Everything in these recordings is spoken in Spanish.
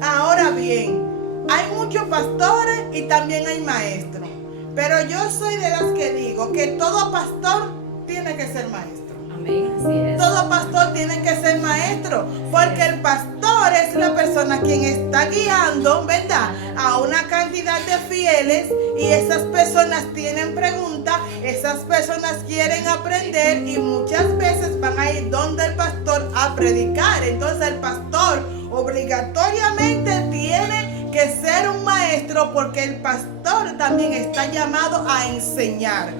Ahora bien, hay muchos pastores y también hay maestros. Pero yo soy de las que digo que todo pastor tiene que ser maestro. Amén, así es. Todo pastor tiene que ser maestro, porque el pastor es la persona quien está guiando, ¿verdad?, a una cantidad de fieles, y esas personas tienen preguntas, esas personas quieren aprender y muchas veces van a ir donde el pastor a predicar. Entonces el pastor obligatoriamente tiene que ser un maestro, porque el pastor también está llamado a enseñar.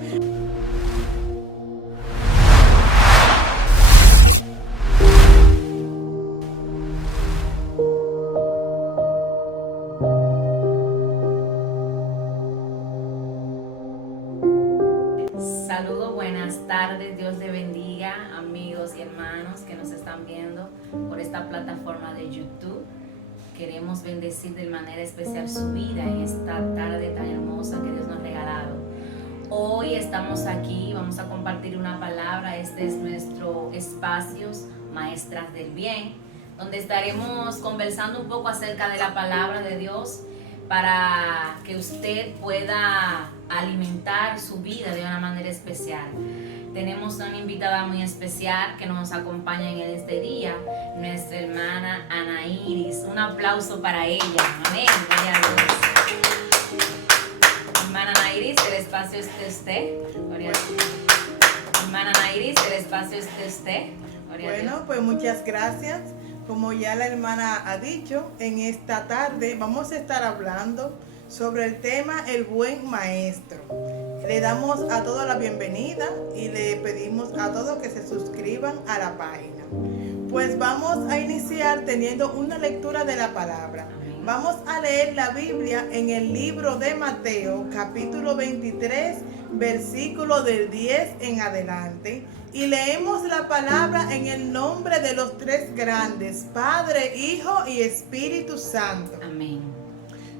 Saludos, buenas tardes, Dios le bendiga, amigos y hermanos que nos están viendo por esta plataforma de YouTube. Queremos bendecir de manera especial su vida en esta tarde tan hermosa que Dios nos ha regalado. Hoy estamos aquí, vamos a compartir una palabra. Este es nuestro espacio, Maestras del Bien, donde estaremos conversando un poco acerca de la palabra de Dios para que usted pueda alimentar su vida de una manera especial. Tenemos una invitada muy especial que nos acompaña en este día, nuestra hermana Ana Iris. Un aplauso para ella. Amén. Gloria a Dios. Hermana Ana Iris, el espacio es de usted. Gloria a Dios. Hermana Ana Iris, el espacio es de usted. Gloria a Dios. Bueno, pues muchas gracias. Como ya la hermana ha dicho, en esta tarde vamos a estar hablando sobre el tema el buen maestro. Le damos a todos la bienvenida y le pedimos a todos que se suscriban a la página. Pues vamos a iniciar teniendo una lectura de la palabra. Vamos a leer la Biblia en el libro de Mateo, capítulo 23, versículo del 10 en adelante. Y leemos la palabra en el nombre de los tres grandes, Padre, Hijo y Espíritu Santo. Amén.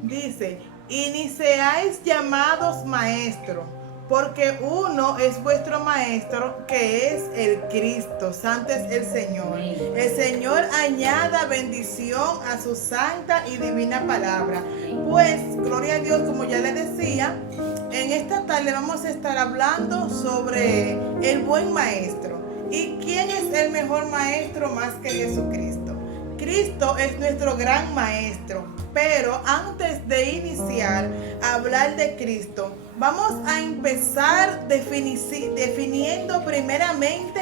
Dice: y ni seáis llamados maestros, porque uno es vuestro maestro, que es el Cristo. Santo es el Señor. El Señor añada bendición a su santa y divina palabra. Pues, gloria a Dios, como ya le decía, en esta tarde vamos a estar hablando sobre el buen maestro. ¿Y quién es el mejor maestro más que Jesucristo? Cristo es nuestro gran maestro. Pero antes de iniciar a hablar de Cristo, vamos a empezar definiendo primeramente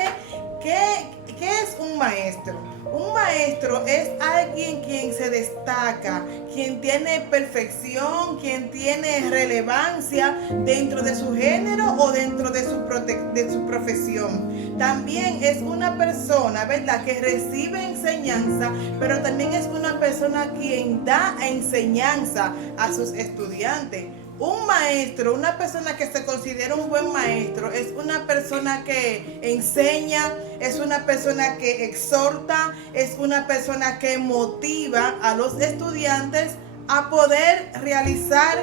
qué es un maestro. Un maestro es alguien quien se destaca, quien tiene perfección, quien tiene relevancia dentro de su género o dentro de su profesión. También es una persona, ¿verdad?, que recibe enseñanza, pero también es una persona quien da enseñanza a sus estudiantes. Un maestro, una persona que se considera un buen maestro, es una persona que enseña, es una persona que exhorta, es una persona que motiva a los estudiantes a poder realizar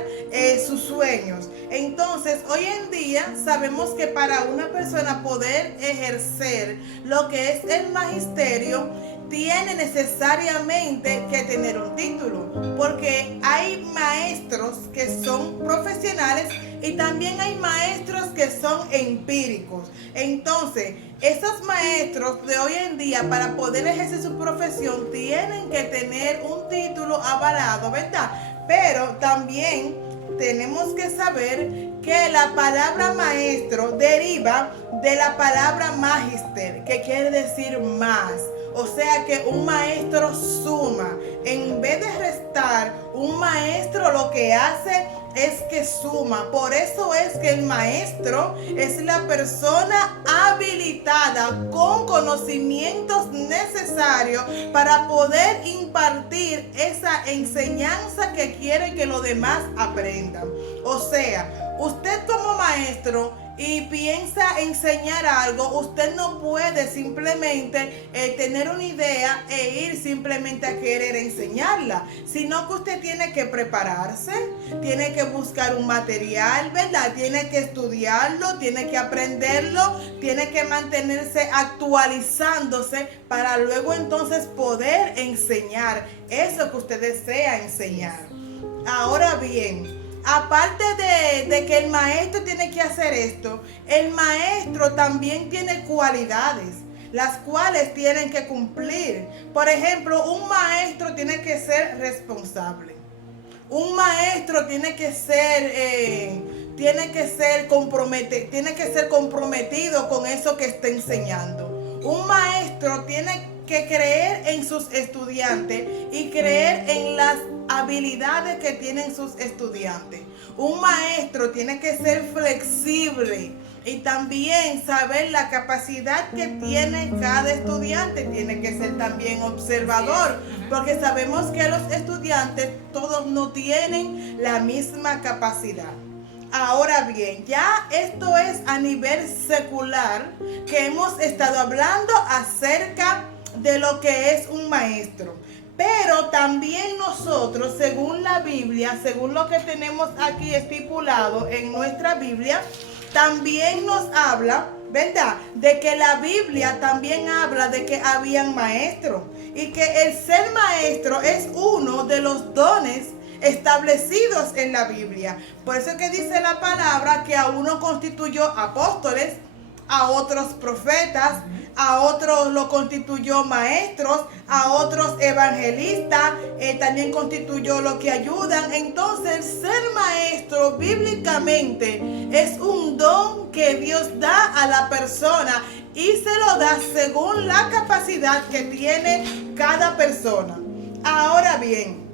sus sueños. Entonces, hoy en día sabemos que para una persona poder ejercer lo que es el magisterio, tiene necesariamente que tener un título, porque hay maestros que son profesionales y también hay maestros que son empíricos. Entonces, esos maestros de hoy en día, para poder ejercer su profesión, tienen que tener un título avalado, ¿verdad? Pero también tenemos que saber que la palabra maestro deriva de la palabra magister, que quiere decir más. O sea que un maestro suma. En vez de restar, un maestro lo que hace es que suma. Por eso es que el maestro es la persona habilitada con conocimientos necesarios para poder impartir esa enseñanza que quiere que los demás aprendan. O sea, usted como maestro y piensa enseñar algo, usted no puede simplemente tener una idea e ir simplemente a querer enseñarla, sino que usted tiene que prepararse, tiene que buscar un material, ¿verdad? Tiene que estudiarlo, tiene que aprenderlo, tiene que mantenerse actualizándose para luego entonces poder enseñar eso que usted desea enseñar. Ahora bien, aparte de que el maestro tiene que hacer esto, el maestro también tiene cualidades, las cuales tienen que cumplir. Por ejemplo, un maestro tiene que ser responsable. Un maestro tiene que ser comprometido con eso que está enseñando. Un maestro tiene que creer en sus estudiantes y creer en las habilidades que tienen sus estudiantes. Un maestro tiene que ser flexible y también saber la capacidad que tiene cada estudiante. Tiene que ser también observador, porque sabemos que los estudiantes todos no tienen la misma capacidad. Ahora bien, ya esto es a nivel secular, que hemos estado hablando acerca de lo que es un maestro. Pero también nosotros, según la Biblia, según lo que tenemos aquí estipulado en nuestra Biblia, también nos habla, ¿verdad?, de que la Biblia también habla de que habían maestros y que el ser maestro es uno de los dones establecidos en la Biblia. Por eso que dice la palabra que a uno constituyó apóstoles, a otros profetas, a otros lo constituyó maestros, a otros evangelistas, también constituyó los que ayudan. Entonces, ser maestro bíblicamente es un don que Dios da a la persona y se lo da según la capacidad que tiene cada persona. Ahora bien,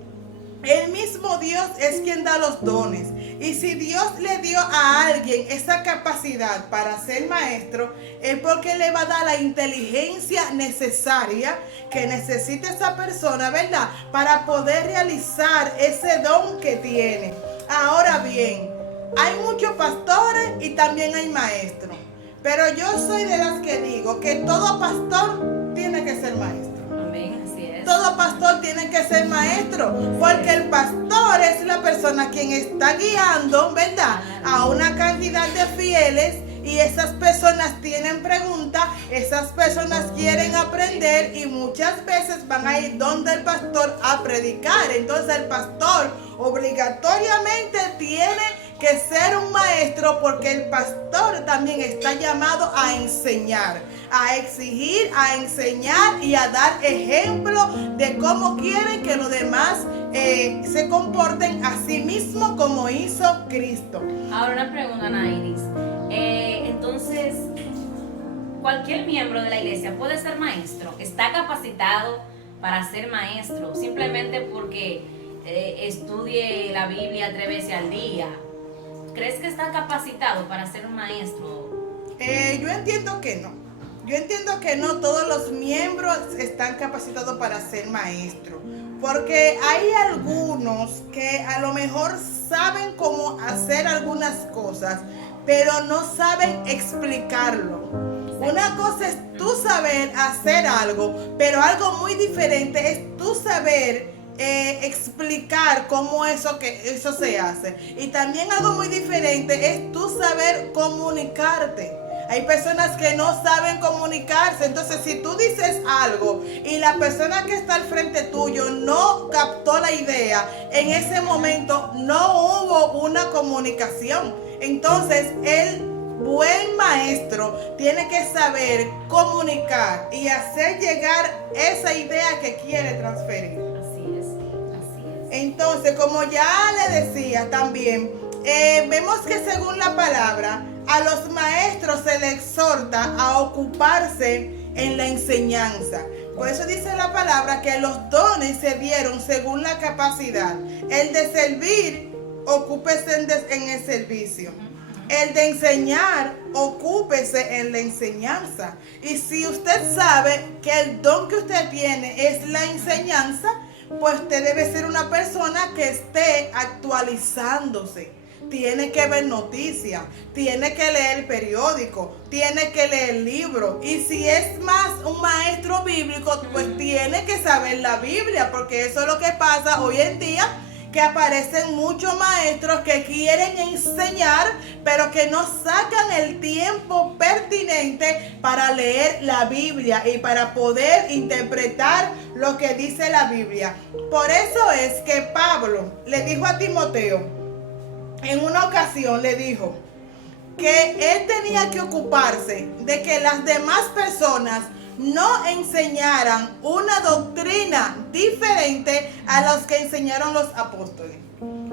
el mismo Dios es quien da los dones. Y si Dios le dio a alguien esa capacidad para ser maestro, es porque le va a dar la inteligencia necesaria que necesita esa persona, ¿verdad?, para poder realizar ese don que tiene. Ahora bien, hay muchos pastores y también hay maestros. Pero yo soy de las que digo que todo pastor tiene que ser maestro. Todo pastor tiene que ser maestro, porque el pastor es la persona quien está guiando, ¿verdad?, a una cantidad de fieles, y esas personas tienen preguntas, esas personas quieren aprender y muchas veces van a ir donde el pastor a predicar. Entonces el pastor obligatoriamente tiene que ser un maestro, porque el pastor también está llamado a enseñar, a exigir, a enseñar y a dar ejemplo de cómo quieren que los demás se comporten a sí mismo como hizo Cristo. Ahora una pregunta, Nairis. Entonces, cualquier miembro de la iglesia puede ser maestro, está capacitado para ser maestro, simplemente porque estudie la Biblia 3 veces al día. ¿Crees que está capacitado para ser un maestro? Yo entiendo que no. Yo entiendo que no todos los miembros están capacitados para ser maestros, porque hay algunos que a lo mejor saben cómo hacer algunas cosas, pero no saben explicarlo. Una cosa es tú saber hacer algo, pero algo muy diferente es tú saber explicar cómo eso se hace. Y también algo muy diferente es tú saber comunicarte. Hay personas que no saben comunicarse. Entonces, si tú dices algo y la persona que está al frente tuyo no captó la idea, en ese momento no hubo una comunicación. Entonces, el buen maestro tiene que saber comunicar y hacer llegar esa idea que quiere transferir. Así es, así es. Entonces, como ya le decía también, vemos que según la palabra, a los maestros se les exhorta a ocuparse en la enseñanza. Por eso dice la palabra que los dones se dieron según la capacidad. El de servir, ocúpese en el servicio. El de enseñar, ocúpese en la enseñanza. Y si usted sabe que el don que usted tiene es la enseñanza, pues usted debe ser una persona que esté actualizándose. tiene que ver noticias, tiene que leer el periódico, tiene que leer libros. Y si es más un maestro bíblico, pues tiene que saber la Biblia, porque eso es lo que pasa hoy en día, que aparecen muchos maestros que quieren enseñar, pero que no sacan el tiempo pertinente para leer la Biblia y para poder interpretar lo que dice la Biblia. Por eso es que Pablo le dijo a Timoteo, en una ocasión le dijo que él tenía que ocuparse de que las demás personas no enseñaran una doctrina diferente a los que enseñaron los apóstoles.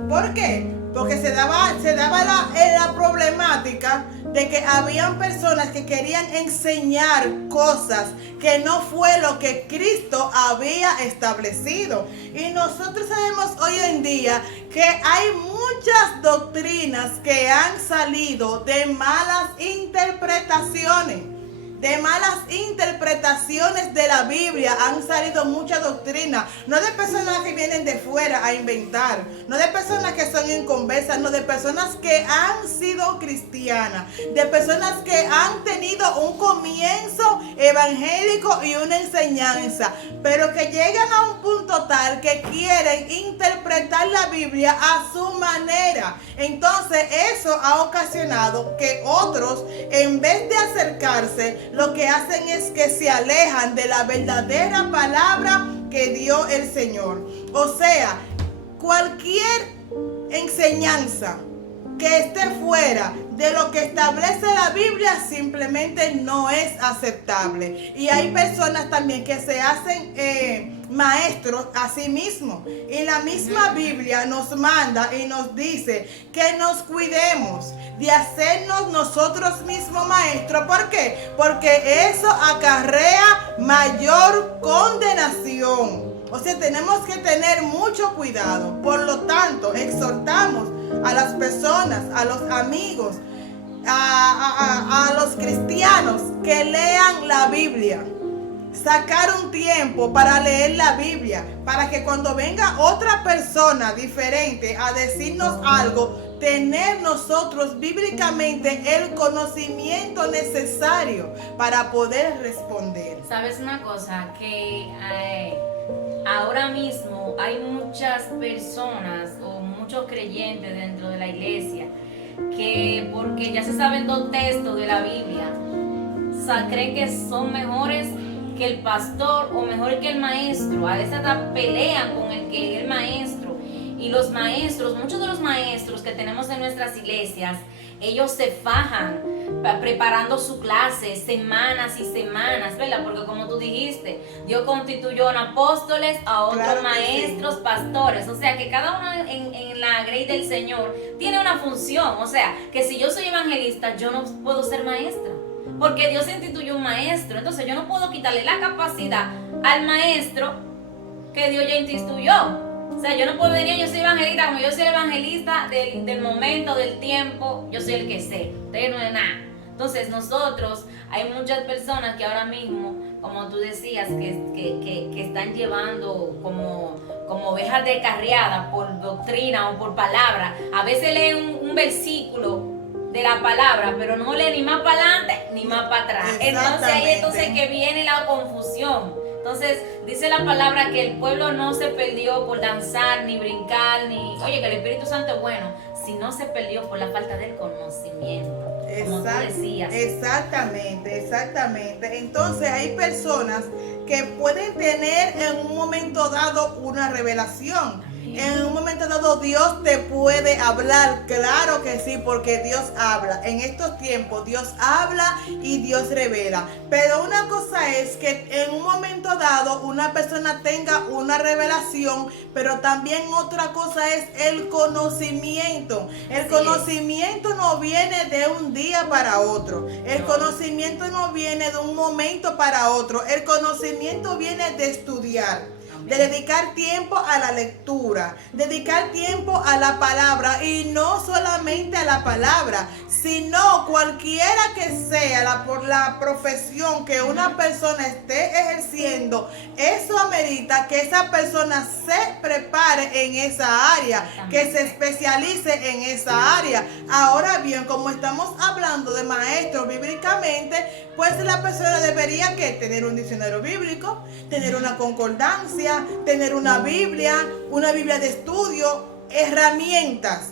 ¿Por qué? Porque se daba la problemática de que habían personas que querían enseñar cosas que no fue lo que Cristo había establecido. Y nosotros sabemos hoy en día que hay muchas doctrinas que han salido de malas interpretaciones. De malas interpretaciones de la Biblia han salido muchas doctrinas, no de personas que vienen de fuera a inventar, no de personas que son inconversas, no de personas que han sido cristianas, de personas que han tenido un comienzo evangélico y una enseñanza, pero que llegan a un punto tal que quieren interpretar la Biblia a su manera. Entonces eso ha ocasionado que otros, en vez de acercarse, lo que hacen es que se alejan de la verdadera palabra que dio el Señor. O sea, cualquier enseñanza que esté fuera de lo que establece la Biblia simplemente no es aceptable. Y hay personas también que se hacen maestros a sí mismos. Y la misma Biblia nos manda y nos dice que nos cuidemos de hacernos nosotros mismos maestros. ¿Por qué? Porque eso acarrea mayor condenación. O sea, tenemos que tener mucho cuidado. Por lo tanto, exhortamos a las personas, a los amigos, a los cristianos que lean la Biblia. Sacar un tiempo para leer la Biblia, para que cuando venga otra persona diferente a decirnos algo, tener nosotros bíblicamente el conocimiento necesario para poder responder. ¿Sabes una cosa? Que ahora mismo hay muchas personas o muchos creyentes dentro de la iglesia que, porque ya se saben dos textos de la Biblia, creen que son mejores que el pastor o mejor que el maestro. A veces pelean con el maestro. Y los maestros, muchos de los maestros que tenemos en nuestras iglesias, ellos se fajan preparando su clase semanas y semanas, ¿verdad? Porque como tú dijiste, Dios constituyó a apóstoles, a otros claro maestros, sí, pastores. O sea que cada uno en la grey del Señor tiene una función. O sea que si yo soy evangelista, yo no puedo ser maestra, porque Dios instituyó un maestro. Entonces yo no puedo quitarle la capacidad al maestro que Dios ya instituyó. O sea, yo no puedo venir, yo soy evangelista, como yo soy el evangelista del momento, del tiempo, yo soy el que sé, usted no es nada. Entonces nosotros, hay muchas personas que ahora mismo, como tú decías, que están llevando como ovejas descarriadas por doctrina o por palabra. A veces leen un versículo de la palabra, pero no lee ni más para adelante ni más para atrás. Entonces ahí que viene la confusión. Entonces dice la palabra que el pueblo no se perdió por danzar ni brincar, ni oye, que el Espíritu Santo es bueno, sino se perdió por la falta del conocimiento, como tú decías. Exactamente. Entonces hay personas que pueden tener en un momento dado una revelación. En un momento dado Dios te puede hablar, claro que sí, porque Dios habla. En estos tiempos Dios habla y Dios revela. Pero una cosa es que en un momento dado una persona tenga una revelación, pero también otra cosa es el conocimiento. El conocimiento no viene de un día para otro. El conocimiento no viene de un momento para otro. El conocimiento viene de estudiar, de dedicar tiempo a la lectura, dedicar tiempo a la palabra, y no solamente a la palabra, sino cualquiera que sea por la profesión que una persona esté ejerciendo. Eso amerita que esa persona se prepare prepare en esa área, que se especialice en esa área. Ahora bien, como estamos hablando de maestros bíblicamente, pues la persona debería que tener un diccionario bíblico, tener una concordancia, tener una Biblia de estudio, herramientas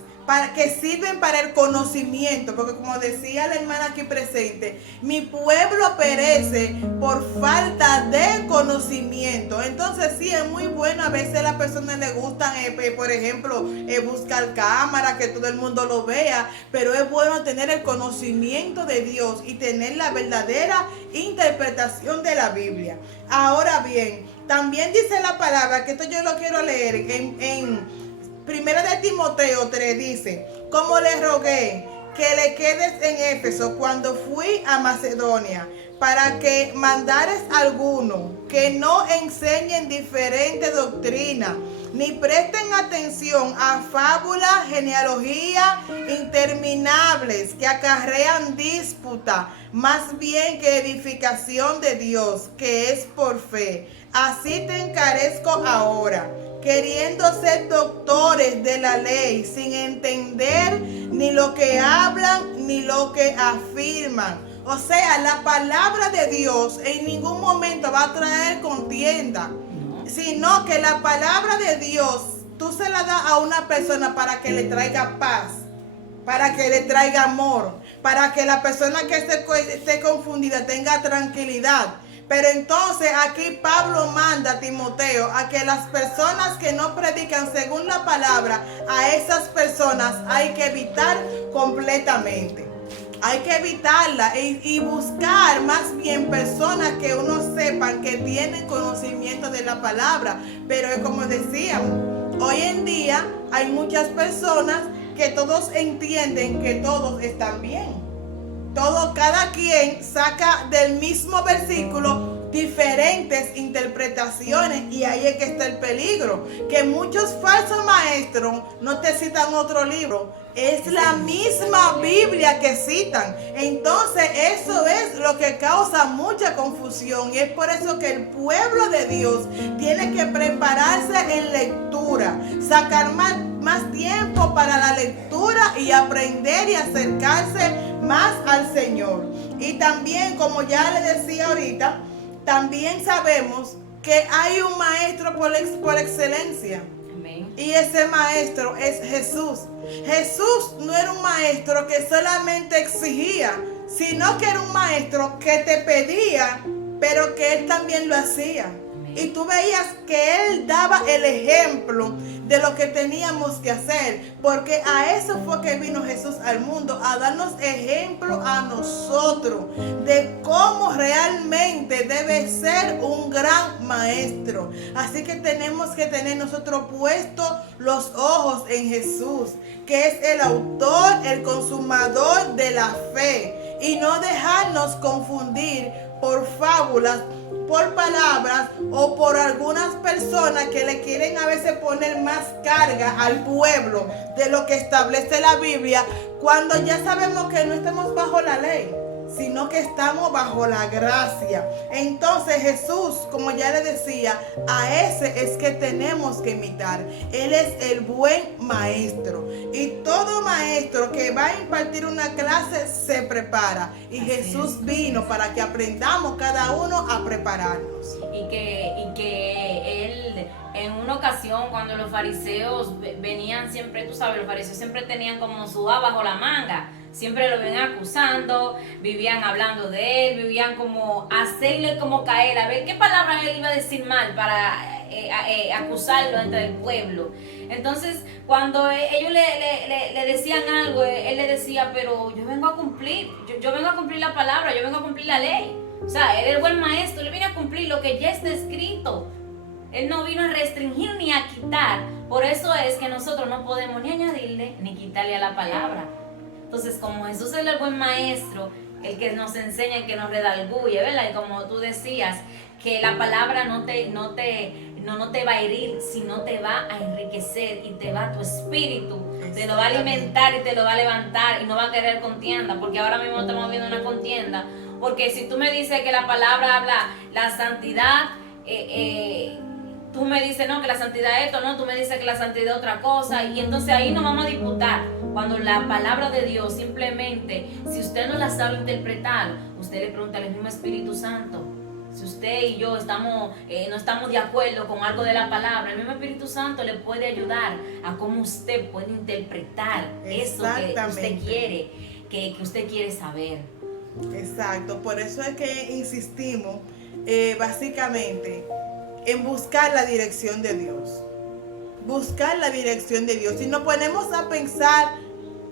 que sirven para el conocimiento, porque como decía la hermana aquí presente, mi pueblo perece por falta de conocimiento. Entonces sí, es muy bueno, a veces a las personas les gustan, por ejemplo, buscar cámara, que todo el mundo lo vea, pero es bueno tener el conocimiento de Dios y tener la verdadera interpretación de la Biblia. Ahora bien, también dice la palabra, que esto yo lo quiero leer en Primera de Timoteo 3, dice: como le rogué que le quedes en Éfeso cuando fui a Macedonia, para que mandares alguno que no enseñen diferente doctrina, ni presten atención a fábulas, genealogías interminables que acarrean disputa, más bien que edificación de Dios, que es por fe. Así te encarezco ahora, queriendo ser doctores de la ley, sin entender ni lo que hablan ni lo que afirman. O sea, la palabra de Dios en ningún momento va a traer contienda, sino que la palabra de Dios tú se la das a una persona para que le traiga paz, para que le traiga amor, para que la persona que esté confundida tenga tranquilidad. Pero entonces aquí Pablo manda a Timoteo a que las personas que no predican según la palabra, a esas personas hay que evitar completamente. Hay que evitarla y buscar más bien personas que uno sepan que tienen conocimiento de la palabra. Pero es como decíamos, hoy en día hay muchas personas que todos entienden que todos están bien. Cada quien saca del mismo versículo diferentes interpretaciones, y ahí es que está el peligro, que muchos falsos maestros no te citan otro libro, es la misma Biblia que citan. Entonces eso es lo que causa mucha confusión, y es por eso que el pueblo de Dios tiene que prepararse en lectura, sacar más tiempo para la lectura y aprender y acercarse más al Señor. Y también, como ya le decía ahorita, también sabemos que hay un maestro por excelencia. Amén. Y ese maestro es Jesús. Jesús no era un maestro que solamente exigía, sino que era un maestro que te pedía, pero que él también lo hacía. Amén. Y tú veías que él daba el ejemplo de lo que teníamos que hacer, porque a eso fue que vino Jesús al mundo, a darnos ejemplo a nosotros de cómo realmente debe ser un gran maestro. Así que tenemos que tener nosotros puestos los ojos en Jesús, que es el autor, el consumador de la fe, y no dejarnos confundir por fábulas, por palabras o por algunas personas que le quieren a veces poner más carga al pueblo de lo que establece la Biblia, cuando ya sabemos que no estamos bajo la ley, sino que estamos bajo la gracia. Entonces Jesús, como ya le decía, a ese es que tenemos que imitar. Él es el buen maestro, y todo maestro que va a impartir una clase se prepara, y Jesús vino para que aprendamos cada uno a prepararnos. Y que él, en una ocasión, cuando los fariseos venían siempre, tú sabes, los fariseos siempre tenían como su as bajo la manga, siempre lo ven acusando, vivían hablando de él, vivían como hacerle como caer, a ver qué palabra él iba a decir mal para acusarlo entre el pueblo. Entonces, cuando ellos le decían algo, él le decía, pero yo vengo a cumplir, yo vengo a cumplir la palabra, yo vengo a cumplir la ley. O sea, él era el buen maestro, él vino a cumplir lo que ya está escrito. Él no vino a restringir ni a quitar. Por eso es que nosotros no podemos ni añadirle ni quitarle a la palabra. Entonces, como Jesús es el buen maestro, el que nos enseña, el que nos redarguye, ¿verdad? Y como tú decías, que la palabra no te va a herir, sino te va a enriquecer y te va a tu espíritu, te lo va a alimentar y te lo va a levantar, y no va a querer contienda, porque ahora mismo estamos viendo una contienda. Porque si tú me dices que la palabra habla la santidad, tú me dices, no, que la santidad es esto, no, tú me dices que la santidad es otra cosa, y entonces ahí nos vamos a disputar. Cuando la palabra de Dios simplemente, si usted no la sabe interpretar, usted le pregunta al mismo Espíritu Santo. Si usted y yo no estamos de acuerdo con algo de la palabra, el mismo Espíritu Santo le puede ayudar a cómo usted puede interpretar eso que usted quiere, que usted quiere saber. Exacto, por eso es que insistimos básicamente en buscar la dirección de Dios. Buscar la dirección de Dios. Si nos ponemos a pensar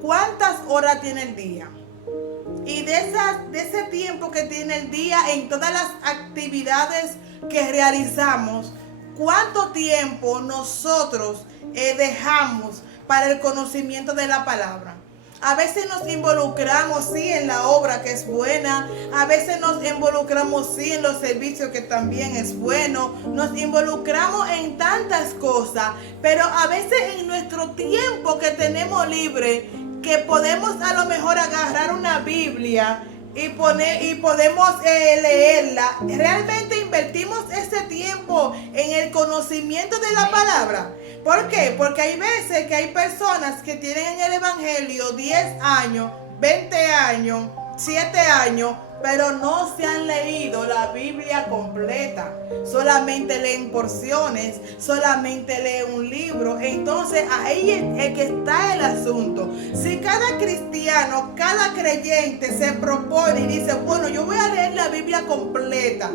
cuántas horas tiene el día, y de ese tiempo que tiene el día en todas las actividades que realizamos, ¿cuánto tiempo nosotros dejamos para el conocimiento de la palabra? A veces nos involucramos sí en la obra, que es buena. A veces nos involucramos sí en los servicios, que también es bueno. Nos involucramos en tantas cosas, pero a veces en nuestro tiempo que tenemos libre, que podemos a lo mejor agarrar una Biblia y podemos leerla, ¿realmente invertimos ese tiempo en el conocimiento de la palabra? ¿Por qué? Porque hay veces que hay personas que tienen en el Evangelio 10 años, 20 años, 7 años, pero no se han leído la Biblia completa. Solamente leen porciones, solamente leen un libro. Entonces ahí es que está el asunto. Si cada cristiano, cada creyente se propone y dice, bueno, yo voy a leer la Biblia completa,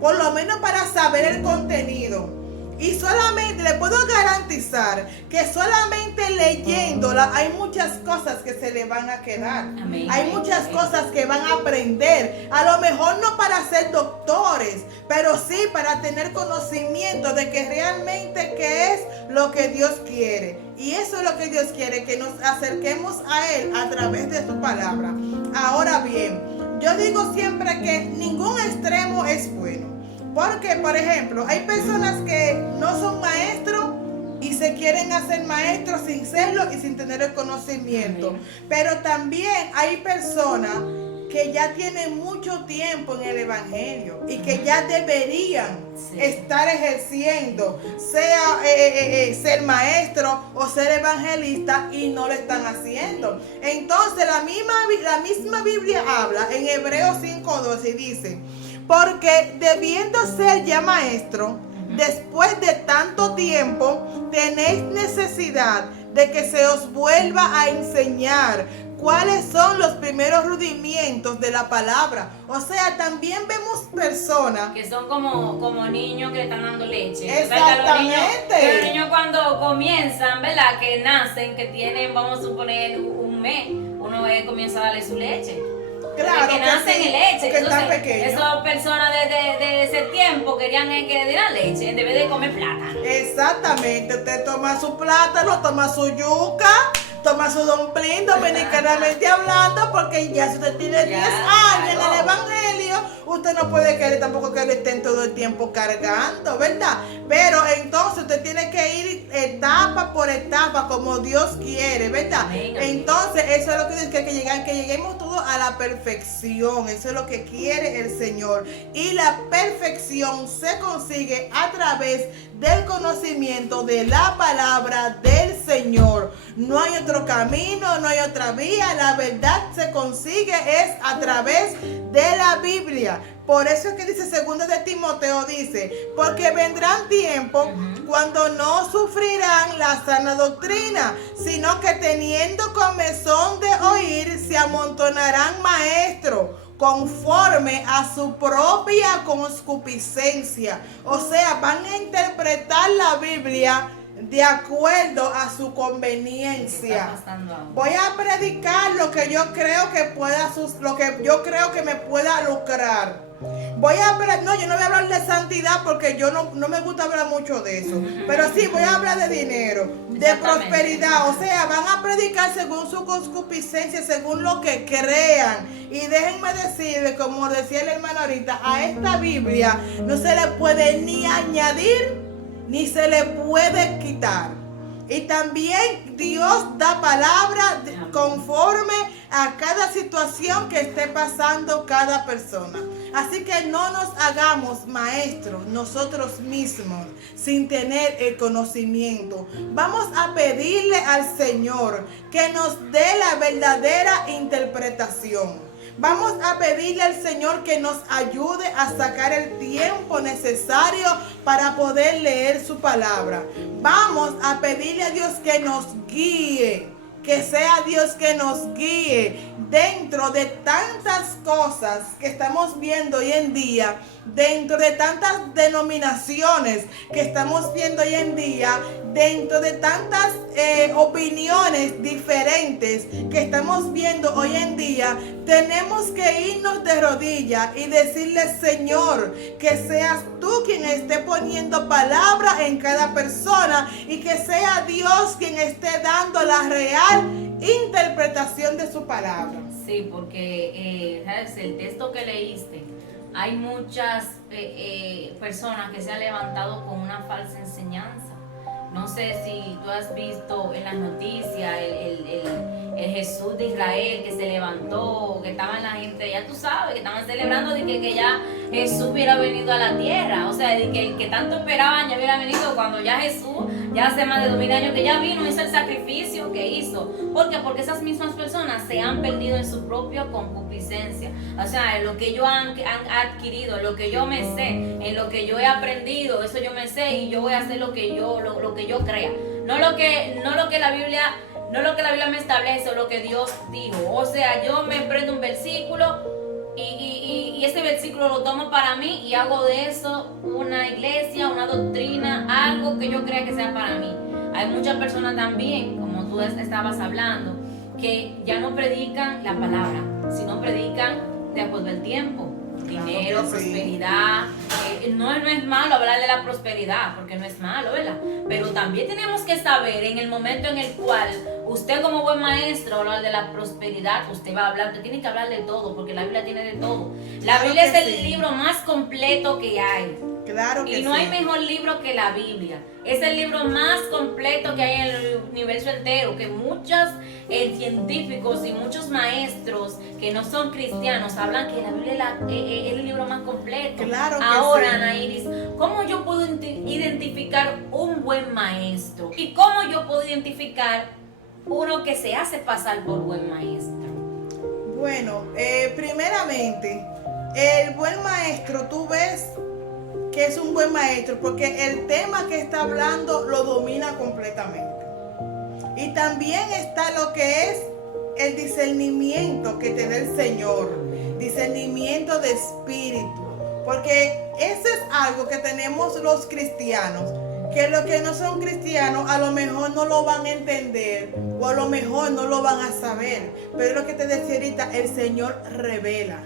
por lo menos para saber el contenido. Y solamente le puedo garantizar que solamente leyéndola hay muchas cosas que se le van a quedar. Amén. Hay muchas cosas que van a aprender. A lo mejor no para ser doctores, pero sí para tener conocimiento de que realmente qué es lo que Dios quiere. Y eso es lo que Dios quiere, que nos acerquemos a Él a través de su palabra. Ahora bien, yo digo siempre que ningún extremo es bueno. Porque, por ejemplo, hay personas que no son maestros y se quieren hacer maestros sin serlo y sin tener el conocimiento. Pero también hay personas que ya tienen mucho tiempo en el Evangelio y que ya deberían estar ejerciendo, sea ser maestro o ser evangelista, y no lo están haciendo. Entonces la misma Biblia habla en Hebreos 5:12 y dice: porque debiendo ser ya maestro, después de tanto tiempo, tenéis necesidad de que se os vuelva a enseñar cuáles son los primeros rudimentos de la palabra. O sea, también vemos personas que son como niños que le están dando leche. Exactamente. Los niños cuando comienzan, ¿verdad? Que nacen, que tienen, vamos a suponer, un mes, uno comienza a darle su leche. Claro, que nacen en leche. Que están pequeños. Esas personas de ese tiempo querían que dieran leche en vez de comer plátano. Exactamente. Usted toma su plátano, toma su yuca, toma su dumpling, dominicanamente hablando, porque ya si usted tiene 10 años en el Evangelio, usted no puede querer tampoco que le estén todo el tiempo cargando, ¿verdad? Pero entonces usted tiene que ir etapa por etapa como Dios quiere, ¿verdad? Amén. Entonces eso es lo que dice, que lleguemos todos a la perfección. Eso es lo que quiere el Señor. Y la perfección se consigue a través del conocimiento de la palabra del Señor. No hay otro camino, no hay otra vía. La verdad se consigue es a través de la Biblia. Por eso es que dice 2 de Timoteo, dice, porque vendrán tiempos cuando no sufrirán la sana doctrina, sino que teniendo comezón de oír, se amontonarán maestros conforme a su propia concupiscencia. O sea, van a interpretar la Biblia de acuerdo a su conveniencia. Voy a predicar lo que yo creo que me pueda lucrar. No, yo no voy a hablar de santidad porque yo no me gusta hablar mucho de eso. Pero sí voy a hablar de dinero, de prosperidad. O sea, van a predicar según su concupiscencia, según lo que crean. Y déjenme decirles, como decía el hermano ahorita, a esta Biblia no se le puede ni añadir ni se le puede quitar. Y también Dios da palabra conforme a cada situación que esté pasando cada persona. Así que no nos hagamos maestros nosotros mismos sin tener el conocimiento. Vamos a pedirle al Señor que nos dé la verdadera interpretación. Vamos a pedirle al Señor que nos ayude a sacar el tiempo necesario para poder leer su palabra. Vamos a pedirle a Dios que nos guíe, que sea Dios que nos guíe dentro de tantas cosas que estamos viendo hoy en día, dentro de tantas denominaciones que estamos viendo hoy en día, dentro de tantas opiniones diferentes que estamos viendo hoy en día. Tenemos que irnos de rodillas y decirle: Señor, que seas tú quien esté poniendo palabra en cada persona y que sea Dios quien esté dando la real interpretación de su palabra. Sí, porque ¿sabes? El texto que leíste, hay muchas personas que se han levantado con una falsa enseñanza. No sé si tú has visto en las noticias el Jesús de Israel que se levantó, que estaban la gente, ya tú sabes, que estaban celebrando de que ya Jesús hubiera venido a la tierra. O sea, de que el que tanto esperaban ya hubiera venido cuando ya Jesús, ya hace más de 2000 años que ya vino, hizo el sacrificio que hizo. ¿Por qué? Porque esas mismas personas se han perdido en su propia concupiscencia. O sea, en lo que yo han adquirido, en lo que yo me sé, en lo que yo he aprendido, eso yo me sé y yo voy a hacer lo que yo crea. No lo que la Biblia me establece o lo que Dios dijo. O sea, yo me prendo un versículo y ese versículo lo tomo para mí y hago de eso una iglesia, una doctrina, algo que yo crea que sea para mí. Hay muchas personas también, como tú estabas hablando, que ya no predican la palabra, sino predican de acuerdo al tiempo. Dinero, sí. Prosperidad. No es malo hablar de la prosperidad, porque no es malo, ¿verdad? Pero también tenemos que saber en el momento en el cual usted, como buen maestro, hablar de la prosperidad, usted va a hablar, usted tiene que hablar de todo, porque la Biblia tiene de todo. La Claro Biblia es el sí. libro más completo que hay. Claro que Y no sí. hay mejor libro que la Biblia. Es el libro más completo que hay en el universo entero, que muchos científicos y muchos maestros que no son cristianos hablan que la Biblia es el libro más completo. Claro que Ahora, sí. Anairis, ¿cómo yo puedo identificar un buen maestro? ¿Y cómo yo puedo identificar uno que se hace pasar por buen maestro? Bueno, primeramente, el buen maestro, tú ves que es un buen maestro porque el tema que está hablando lo domina completamente. Y también está lo que es el discernimiento que te da el Señor, discernimiento de espíritu, porque eso es algo que tenemos los cristianos, que los que no son cristianos a lo mejor no lo van a entender o a lo mejor no lo van a saber, pero lo que te decía ahorita, el Señor revela.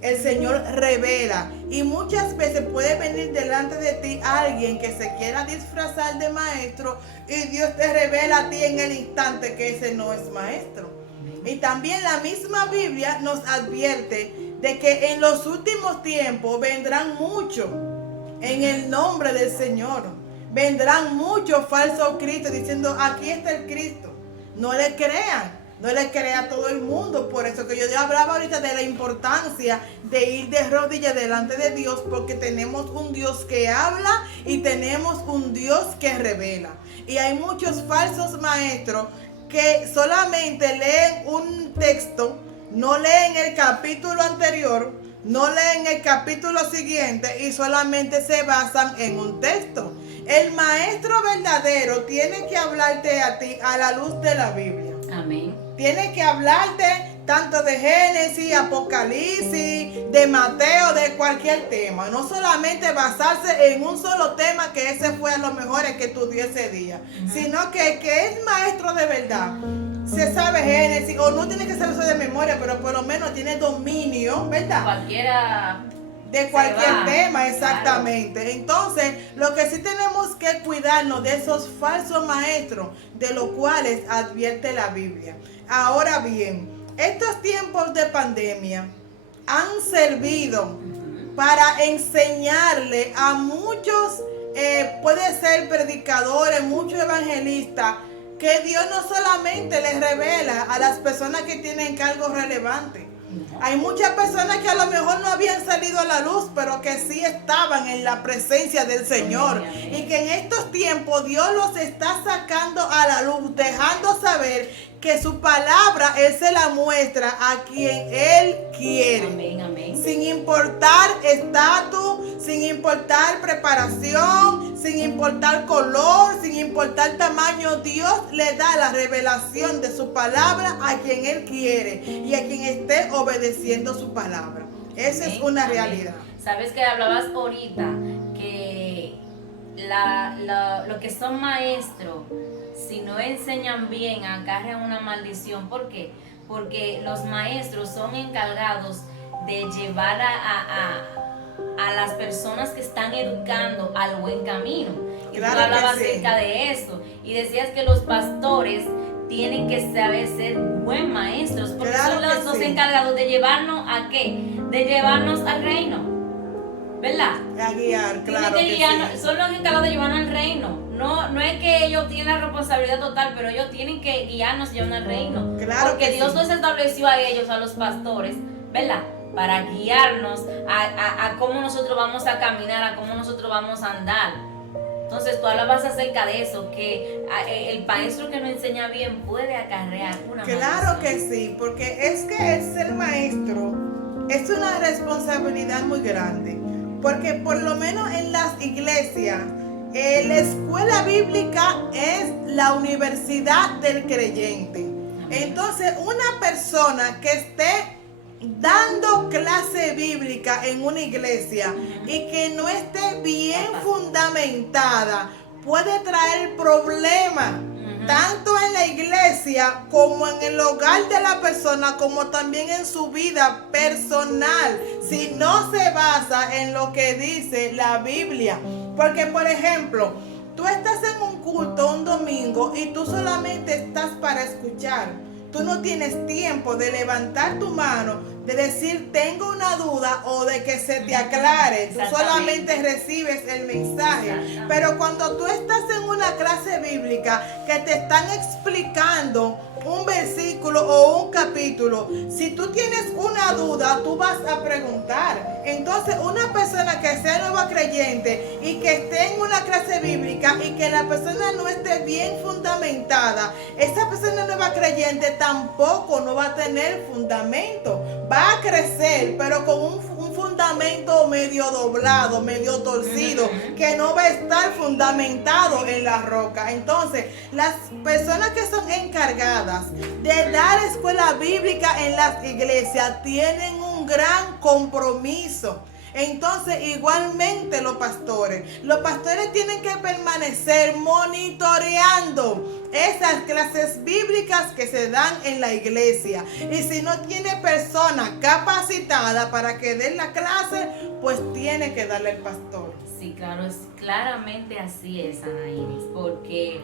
El Señor revela, y muchas veces puede venir delante de ti alguien que se quiera disfrazar de maestro y Dios te revela a ti en el instante que ese no es maestro. Y también la misma Biblia nos advierte de que en los últimos tiempos vendrán muchos en el nombre del Señor. Vendrán muchos falsos cristos diciendo: aquí está el Cristo. No le crean. No le crea a todo el mundo. Por eso que yo hablaba ahorita de la importancia de ir de rodillas delante de Dios, porque tenemos un Dios que habla y tenemos un Dios que revela. Y hay muchos falsos maestros que solamente leen un texto, no leen el capítulo anterior, no leen el capítulo siguiente y solamente se basan en un texto. El maestro verdadero tiene que hablarte a ti a la luz de la Biblia. Amén. Tiene que hablarte tanto de Génesis, Apocalipsis, de Mateo, de cualquier tema. No solamente basarse en un solo tema, que ese fue a lo mejor el que estudió ese día, sino que es maestro de verdad. Se sabe Génesis, o no tiene que saberse de memoria, pero por lo menos tiene dominio, ¿verdad? Cualquiera. De cualquier tema, exactamente. Claro. Entonces, lo que sí tenemos que cuidarnos de esos falsos maestros, de los cuales advierte la Biblia. Ahora bien, estos tiempos de pandemia han servido para enseñarle a muchos, puede ser predicadores, muchos evangelistas, que Dios no solamente les revela a las personas que tienen cargos relevantes. Hay muchas personas que a lo mejor no habían salido a la luz, pero que sí estaban en la presencia del Señor. Y que en estos tiempos Dios los está sacando a la luz, dejando saber que su palabra Él se la muestra a quien Él quiere. Amén, amén. Sin importar estatus, sin importar preparación, sin importar color, sin importar tamaño, Dios le da la revelación de su palabra a quien Él quiere y a quien esté obedeciendo su palabra. Esa es una realidad. Sabes que hablabas ahorita que lo que son maestros, si no enseñan bien, acarrean una maldición. ¿Por qué? Porque los maestros son encargados de llevar a las personas que están educando al buen camino. Y Claro tú hablabas que sí. acerca de eso y decías que los pastores tienen que saber ser buen maestros, porque Claro son que los sí. encargados de llevarnos ¿a qué? De llevarnos al reino, ¿verdad? A guiar, claro Tienen que que guiarnos, sí. son los encargados de llevarnos al reino. No es que ellos tienen la responsabilidad total, pero ellos tienen que guiarnos y llevarnos al reino. Claro Porque que Dios sí. los estableció a ellos, a los pastores, ¿verdad? Para guiarnos a cómo nosotros vamos a caminar, a cómo nosotros vamos a andar. Entonces tú hablabas acerca de eso, que el maestro que no enseña bien puede acarrear una Claro maldición. que sí, porque es que el ser maestro es una responsabilidad muy grande, porque por lo menos en las iglesias, la escuela bíblica es la universidad del creyente. Entonces, una persona que esté dando clase bíblica en una iglesia y que no esté bien fundamentada puede traer problemas tanto en la iglesia como en el hogar de la persona, como también en su vida personal, si no se basa en lo que dice la Biblia. Porque, por ejemplo, tú estás en un culto un domingo y tú solamente estás para escuchar. Tú no tienes tiempo de levantar tu mano, de decir tengo una duda o de que se te aclare. Tú solamente recibes el mensaje. Pero cuando tú estás en una clase bíblica que te están explicando un versículo o un capítulo, si tú tienes una duda, tú vas a preguntar. Entonces, una persona que sea nueva creyente y que esté en una clase bíblica y que la persona no esté bien fundamentada, esa persona nueva creyente tampoco no va a tener fundamento. Va a crecer, pero con un fundamento medio doblado, medio torcido, que no va a estar fundamentado en la roca. Entonces, las personas que son encargadas de dar escuela bíblica en las iglesias tienen un gran compromiso. Entonces, igualmente los pastores tienen que permanecer monitoreando esas clases bíblicas que se dan en la iglesia. Y si no tiene persona capacitada para que dé la clase, pues tiene que darle el pastor. Sí, claro, claramente así es, Ana Iris, porque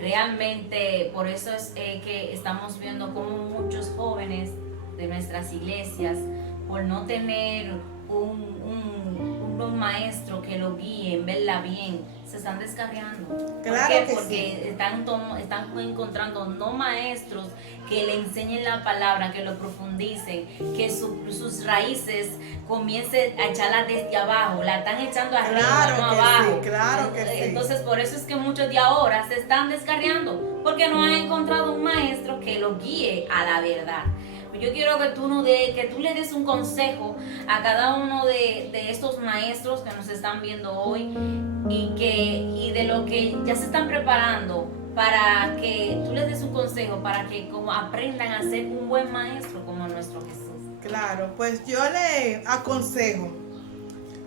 realmente por eso es que estamos viendo como muchos jóvenes de nuestras iglesias, por no tener un maestro que lo guíe, verla bien, se están descarriando. Claro ¿Por qué? que Porque están encontrando no maestros que le enseñen la palabra, que lo profundicen, que sus raíces comiencen a echarla desde abajo, la están echando arriba, Claro no que abajo. sí, claro que sí. Entonces por eso es que muchos de ahora se están descarriando, porque no han encontrado un maestro que lo guíe a la verdad. Yo quiero que tú le des un consejo a cada uno de estos maestros que nos están viendo hoy y de lo que ya se están preparando, para que tú les des un consejo para que como aprendan a ser un buen maestro como nuestro Jesús. Claro, pues yo le aconsejo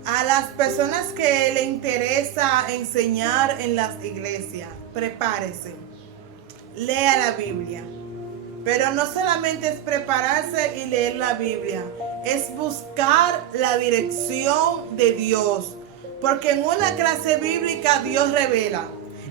a las personas que le interesa enseñar en las iglesias, prepárese, lea la Biblia. Pero no solamente es prepararse y leer la Biblia, es buscar la dirección de Dios. Porque en una clase bíblica Dios revela.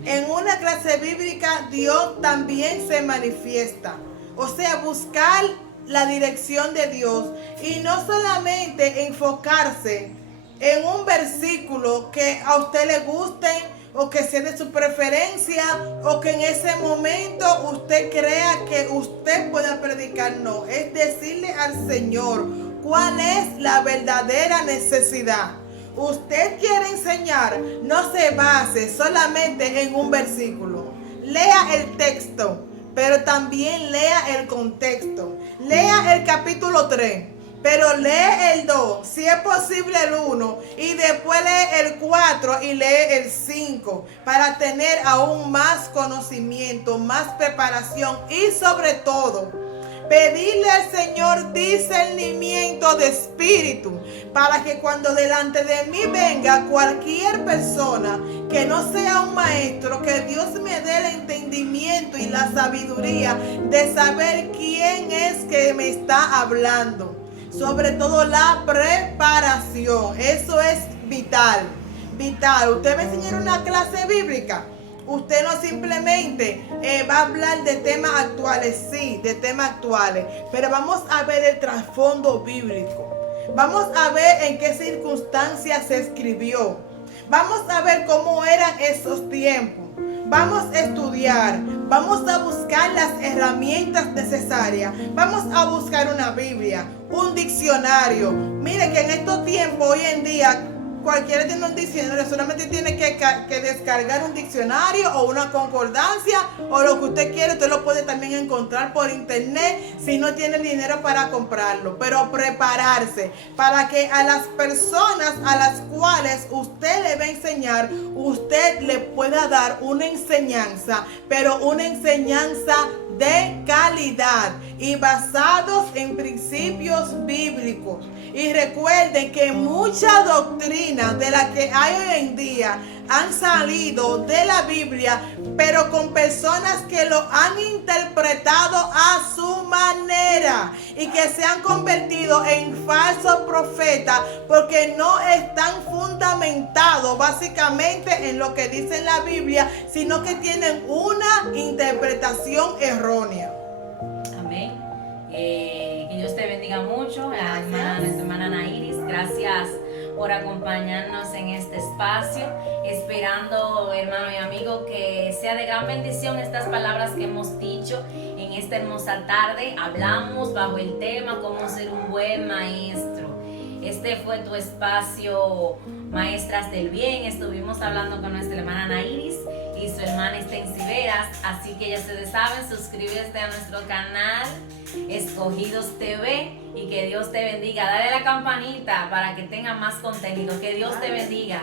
En una clase bíblica Dios también se manifiesta. O sea, buscar la dirección de Dios. Y no solamente enfocarse en un versículo que a usted le guste o que sea de su preferencia, o que en ese momento usted crea que usted pueda predicar. No, es decirle al Señor cuál es la verdadera necesidad. Usted quiere enseñar, no se base solamente en un versículo. Lea el texto, pero también lea el contexto. Lea el capítulo 3, pero lee el 2, si es posible el 1, y después lee el 4 y lee el 5, para tener aún más conocimiento, más preparación y sobre todo, pedirle al Señor discernimiento de espíritu, para que cuando delante de mí venga cualquier persona que no sea un maestro, que Dios me dé el entendimiento y la sabiduría de saber quién es que me está hablando. Sobre todo la preparación, eso es vital, vital. Usted va a enseñar una clase bíblica. Usted no simplemente va a hablar de temas actuales, sí, de temas actuales, pero vamos a ver el trasfondo bíblico. Vamos a ver en qué circunstancias se escribió. Vamos a ver cómo eran esos tiempos. Vamos a estudiar, vamos a buscar las herramientas necesarias, vamos a buscar una Biblia, un diccionario. Mire que en estos tiempos, hoy en día, cualquiera tiene un diccionario, solamente tiene que descargar un diccionario o una concordancia o lo que usted quiere. Usted lo puede también encontrar por internet si no tiene dinero para comprarlo. Pero prepararse para que a las personas a las cuales usted le va a enseñar, usted le pueda dar una enseñanza, pero una enseñanza de calidad y basados en principios bíblicos. Y recuerden que mucha doctrina de la que hay hoy en día han salido de la Biblia, pero con personas que lo han interpretado a su manera y que se han convertido en falsos profetas porque no están fundamentados básicamente en lo que dice la Biblia, sino que tienen una interpretación errónea. Amén. Que Dios te bendiga mucho, nuestra hermana Nairis. Gracias por acompañarnos en este espacio, esperando, hermano y amigo, que sea de gran bendición estas palabras que hemos dicho en esta hermosa tarde. Hablamos bajo el tema cómo ser un buen maestro. Este fue tu espacio, Maestras del Bien. Estuvimos hablando con nuestra hermana Nairis y su hermana Stency Veras, así que ya ustedes saben, suscríbete a nuestro canal Escogidos TV y que Dios te bendiga. Dale a la campanita para que tenga más contenido. Que Dios te bendiga.